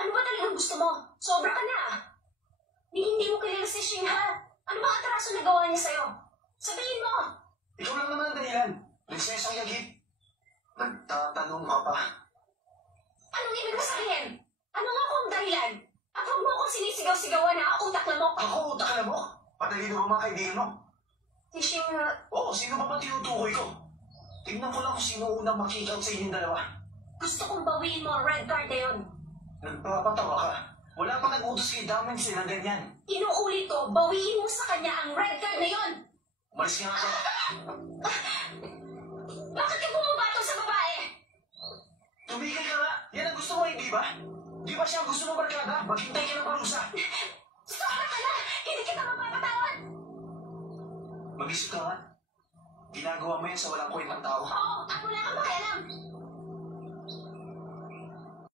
Ano ba talagang gusto mo? Sobra ka na ah. Hindi mo kilala si Shing ha? Ano ba atraso na gawa niya sa'yo? Sabihin mo! Ikaw lang naman ang dahilan. Prinsesang Yagit. Nagtatanong ka pa. Anong ibig mo sabihin? Ano nga kung dahilan? At huwag mo akong sinisigaw-sigawan na utak lamok. Ako, utak na mo? Patalino ba mga kaibigan mo? Si Shing Oo, sino ba tinutukoy ko? Tingnan ko lang kung sino unang makita sa inyong dalawa. gusto kong bawiin mo ang red card na yun. Nagpapatawa ka. Wala pa nag-utos kay Damon sila ganyan. Inuulit ko, bawiin mo sa kanya ang red card na yun. Umalis ka nga ako. Bakit ka bumabatong sa babae? Tumigil ka nga. Yan ang gusto mo, hindi ba? Di ba siya ang gusto mo barkada? Maghintay ka ng parusa. Sobra ka na! Hindi kita mapapatawad! Mag-isip ka nga. Ginagawa mo yan sa walang kwentang tao. Oo, at wala kang pakialam.